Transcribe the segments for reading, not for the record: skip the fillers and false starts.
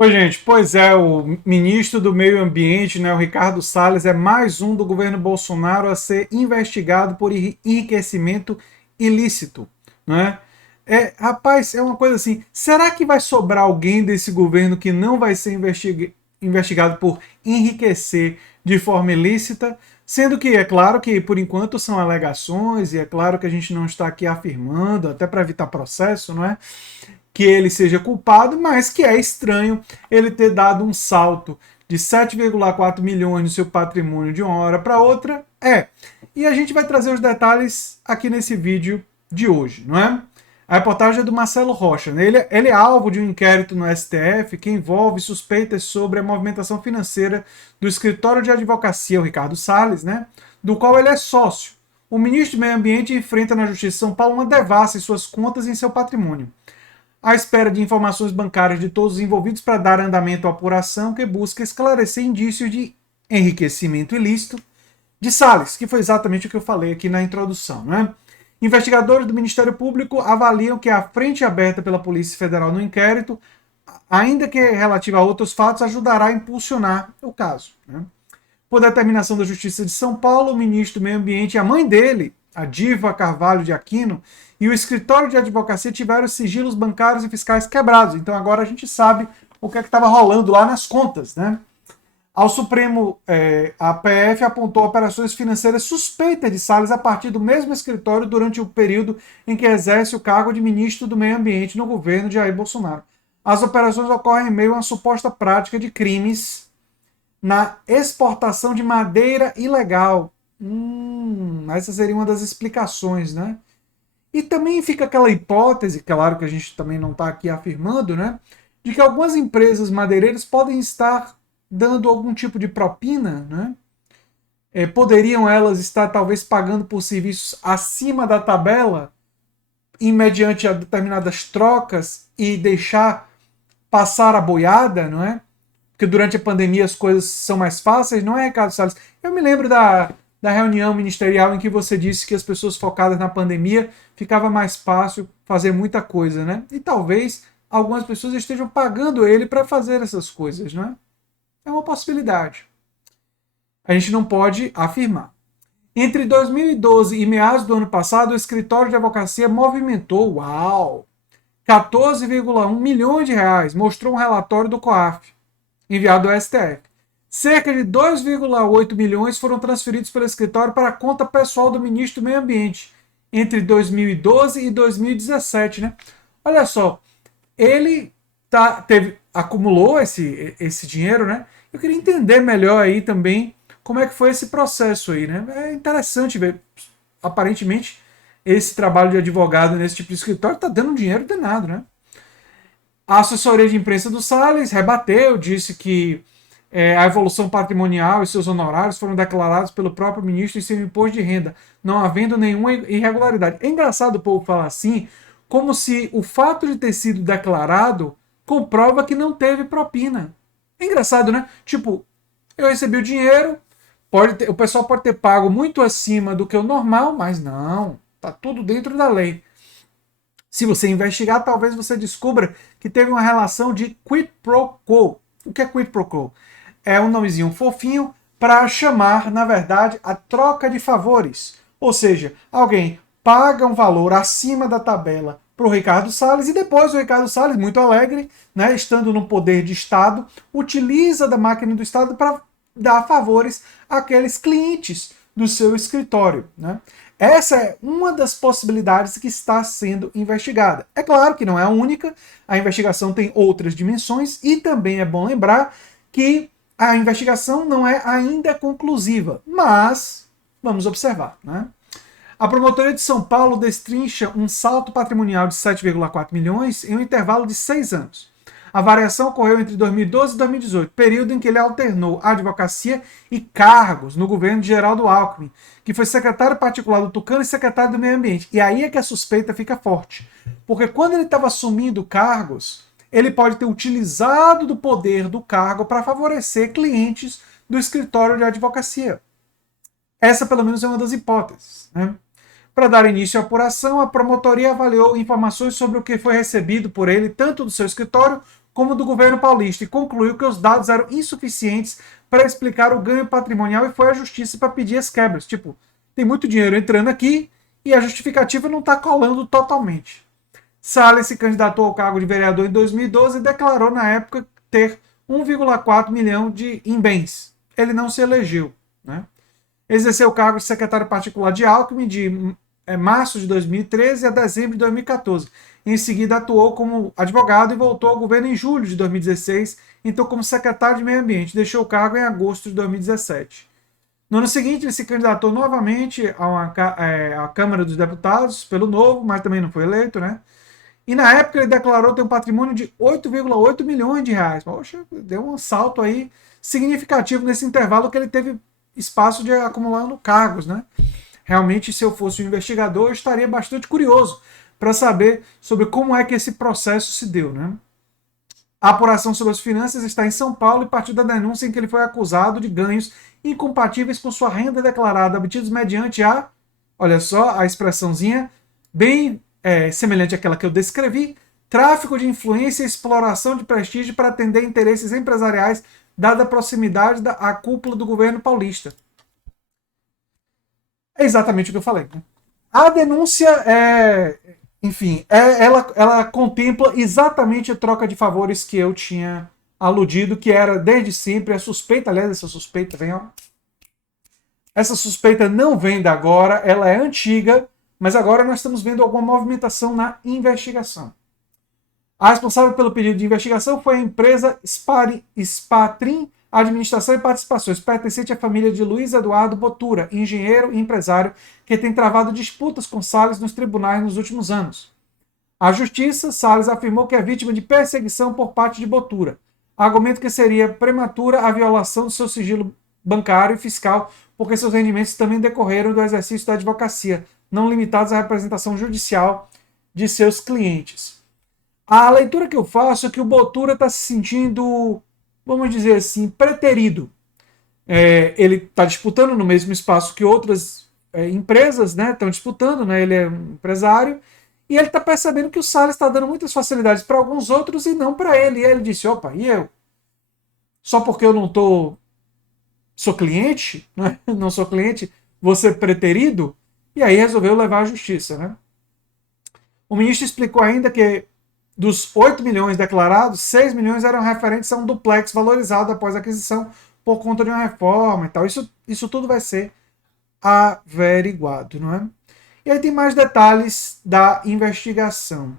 Oi, gente. Pois é, o ministro do Meio Ambiente, né, o Ricardo Salles, é mais um do governo Bolsonaro a ser investigado por enriquecimento ilícito, né? Rapaz, é uma coisa assim. Será que vai sobrar alguém desse governo que não vai ser investigado por enriquecer de forma ilícita? Sendo que é claro que por enquanto são alegações e é claro que a gente não está aqui afirmando, até para evitar processo, não é? Que ele seja culpado, mas que é estranho ele ter dado um salto de 7,4 milhões no seu patrimônio de uma hora para outra. E a gente vai trazer os detalhes aqui nesse vídeo de hoje, não é? A reportagem é do Marcelo Rocha. Né? Ele é alvo de um inquérito no STF que envolve suspeitas sobre a movimentação financeira do escritório de advocacia, o Ricardo Salles, né? Do qual ele é sócio. O ministro do Meio Ambiente enfrenta na Justiça de São Paulo uma devassa em suas contas e em seu patrimônio à espera de informações bancárias de todos os envolvidos para dar andamento à apuração que busca esclarecer indícios de enriquecimento ilícito de Salles, que foi exatamente o que eu falei aqui na introdução. Né? Investigadores do Ministério Público avaliam que a frente aberta pela Polícia Federal no inquérito, ainda que relativa a outros fatos, ajudará a impulsionar o caso. Né? Por determinação da Justiça de São Paulo, o ministro do Meio Ambiente e a mãe dele, a Diva Carvalho de Aquino, e o escritório de advocacia tiveram os sigilos bancários e fiscais quebrados. Então agora a gente sabe o que é que estava rolando lá nas contas, né? Ao Supremo, a PF apontou operações financeiras suspeitas de Salles a partir do mesmo escritório durante o período em que exerce o cargo de ministro do Meio Ambiente no governo de Jair Bolsonaro. As operações ocorrem em meio a uma suposta prática de crimes na exportação de madeira ilegal. Essa seria uma das explicações, né? E também fica aquela hipótese, claro que a gente também não está aqui afirmando, né? De que algumas empresas madeireiras podem estar dando algum tipo de propina, né? Poderiam elas estar talvez pagando por serviços acima da tabela, mediante a determinadas trocas e deixar passar a boiada, não é? Porque durante a pandemia as coisas são mais fáceis, não é, Ricardo Salles? Eu me lembro da reunião ministerial em que você disse que as pessoas focadas na pandemia ficava mais fácil fazer muita coisa, né? E talvez algumas pessoas estejam pagando ele para fazer essas coisas, não é? É uma possibilidade. A gente não pode afirmar. Entre 2012 e meados do ano passado, o escritório de advocacia movimentou, 14,1 milhões de reais, mostrou um relatório do COAF enviado ao STF. Cerca de 2,8 milhões foram transferidos pelo escritório para a conta pessoal do ministro do Meio Ambiente entre 2012 e 2017, né? Olha só, ele acumulou esse dinheiro, né? Eu queria entender melhor aí também como é que foi esse processo aí, né? É interessante ver, aparentemente, esse trabalho de advogado nesse tipo de escritório está dando um dinheiro danado, né? A assessoria de imprensa do Salles rebateu, disse que a evolução patrimonial e seus honorários foram declarados pelo próprio ministro em seu imposto de renda, não havendo nenhuma irregularidade. É engraçado o povo falar assim, como se o fato de ter sido declarado comprova que não teve propina. É engraçado, né? Tipo, eu recebi o dinheiro, o pessoal pode ter pago muito acima do que o normal, mas não, tá tudo dentro da lei. Se você investigar, talvez você descubra que teve uma relação de quid pro quo. O que é quid pro quo? É um nomezinho fofinho para chamar, na verdade, a troca de favores. Ou seja, alguém paga um valor acima da tabela para o Ricardo Salles e depois o Ricardo Salles, muito alegre, né, estando no poder de Estado, utiliza da máquina do Estado para dar favores àqueles clientes do seu escritório. Né? Essa é uma das possibilidades que está sendo investigada. É claro que não é a única, a investigação tem outras dimensões e também é bom lembrar que a investigação não é ainda conclusiva, mas vamos observar. Né? A Promotoria de São Paulo destrincha um salto patrimonial de 7,4 milhões em um intervalo de 6 anos. A variação ocorreu entre 2012 e 2018, período em que ele alternou advocacia e cargos no governo de Geraldo Alckmin, que foi secretário particular do Tucano e secretário do Meio Ambiente. E aí é que a suspeita fica forte. Porque quando ele estava assumindo cargos, ele pode ter utilizado do poder do cargo para favorecer clientes do escritório de advocacia. Essa, pelo menos, é uma das hipóteses. Né? Para dar início à apuração, a promotoria avaliou informações sobre o que foi recebido por ele, tanto do seu escritório como do governo paulista, e concluiu que os dados eram insuficientes para explicar o ganho patrimonial e foi à justiça para pedir as quebras. Tipo, tem muito dinheiro entrando aqui e a justificativa não está colando totalmente. Salles se candidatou ao cargo de vereador em 2012 e declarou na época ter 1,4 milhão em bens. Ele não se elegeu. Né? Exerceu o cargo de secretário particular de Alckmin de março de 2013 a dezembro de 2014. Em seguida, atuou como advogado e voltou ao governo em julho de 2016, então como secretário de Meio Ambiente. Deixou o cargo em agosto de 2017. No ano seguinte, ele se candidatou novamente à Câmara dos Deputados pelo Novo, mas também não foi eleito, né? E na época ele declarou ter um patrimônio de 8,8 milhões de reais. Poxa, deu um salto aí significativo nesse intervalo que ele teve espaço de acumulando cargos, né? Realmente, se eu fosse um investigador, eu estaria bastante curioso para saber sobre como é que esse processo se deu, né? A apuração sobre as finanças está em São Paulo e partiu da denúncia em que ele foi acusado de ganhos incompatíveis com sua renda declarada, obtidos mediante olha só, a expressãozinha bem semelhante àquela que eu descrevi, tráfico de influência e exploração de prestígio para atender interesses empresariais, dada a proximidade à cúpula do governo paulista. É exatamente o que eu falei. Né? A denúncia ela contempla exatamente a troca de favores que eu tinha aludido, que era desde sempre a suspeita, aliás, essa suspeita vem, ó. Essa suspeita não vem da agora, ela é antiga, mas agora nós estamos vendo alguma movimentação na investigação. A responsável pelo pedido de investigação foi a empresa Spatrim Administração e Participações, pertencente à família de Luiz Eduardo Botura, engenheiro e empresário que tem travado disputas com Salles nos tribunais nos últimos anos. A justiça, Salles afirmou que é vítima de perseguição por parte de Botura, argumento que seria prematura a violação do seu sigilo bancário e fiscal, porque seus rendimentos também decorreram do exercício da advocacia, não limitados à representação judicial de seus clientes. A leitura que eu faço é que o Botura está se sentindo, vamos dizer assim, preterido. Ele está disputando no mesmo espaço que outras empresas, né, estão disputando, né, ele é um empresário, e ele está percebendo que o Salles está dando muitas facilidades para alguns outros e não para ele. E ele disse, opa, e eu? Só porque eu não sou cliente, né? Não sou cliente, vou ser preterido? E aí resolveu levar à justiça. Né? O ministro explicou ainda que dos 8 milhões declarados, 6 milhões eram referentes a um duplex valorizado após a aquisição por conta de uma reforma e tal. Isso tudo vai ser averiguado, não é? E aí tem mais detalhes da investigação.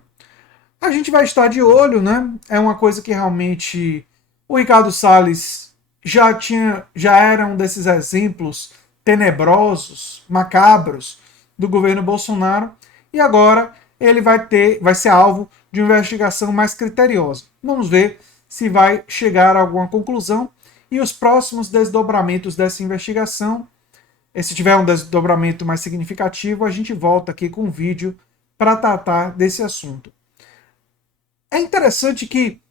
A gente vai estar de olho, né? É uma coisa que realmente o Ricardo Salles já era um desses exemplos tenebrosos, macabros do governo Bolsonaro, e agora ele vai ser alvo de uma investigação mais criteriosa. Vamos ver se vai chegar a alguma conclusão e os próximos desdobramentos dessa investigação. Se tiver um desdobramento mais significativo, a gente volta aqui com um vídeo para tratar desse assunto. É interessante que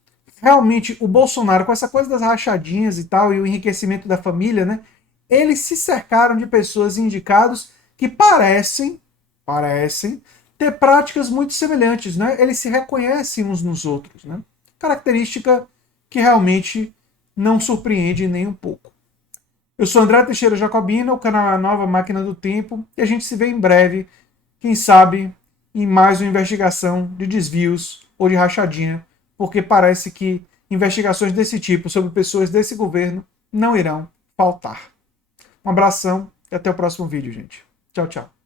realmente o Bolsonaro, com essa coisa das rachadinhas e tal, e o enriquecimento da família, né, eles se cercaram de pessoas indicadas que parecem ter práticas muito semelhantes, né? Eles se reconhecem uns nos outros, né? Característica que realmente não surpreende nem um pouco. Eu sou André Teixeira Jacobina, o canal é a Nova Máquina do Tempo, e a gente se vê em breve, quem sabe, em mais uma investigação de desvios ou de rachadinha, porque parece que investigações desse tipo sobre pessoas desse governo não irão faltar. Um abração e até o próximo vídeo, gente. Tchau, tchau.